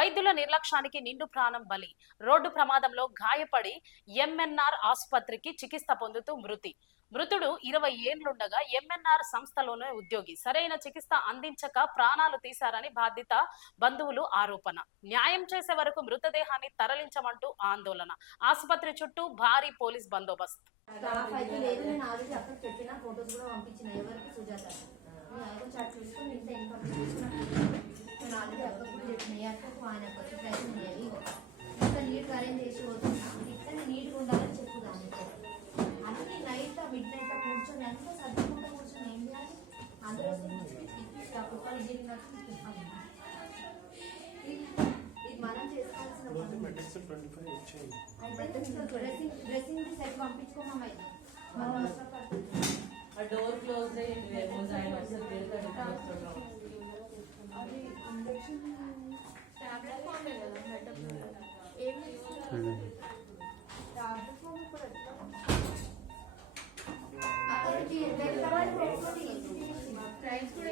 వైద్యుల నిర్లక్ష్యానికి నిండు ప్రాణం బలి రోడ్డు ప్రమాదంలో గాయపడి ఎంఎన్ఆర్ ఆసుపత్రికి చికిత్స పొందుతూ మృతి మృతుడు ఇరవై ఏళ్ళుండగా ఎంఎన్ఆర్ సంస్థలోనే ఉద్యోగి సరైన చికిత్స అందించక ప్రాణాలు తీశారని బాధిత బంధువులు ఆరోపణ న్యాయం చేసే వరకు మృతదేహాన్ని తరలించమంటూ ఆందోళన ఆసుపత్రి చుట్టూ భారీ పోలీస్ బందోబస్తు కూడా చెప్పిన ఆయన వచ్చి ప్రయత్నం చేయాలి ఇంత నీట్గా అరేంజ్ చేసి పోతున్నా ఇట్లనే నీట్గా ఉండాలని చెప్పు దానికి అన్ని నైట్ మిడ్ నైట్ కూర్చొని అంత సర్దుకుంటూ కూర్చొని ఏం చేయాలి అందరూ కుక్కలు ఇది మనం చేసుకోవాల్సిన డ్రెస్సింగ్ డ్రెస్సింగ్ సెట్ పంపించుకోమమ్మాయి మనం ఆ డోర్ క్లోజ్ చేయండి ప్రైస్ కూడా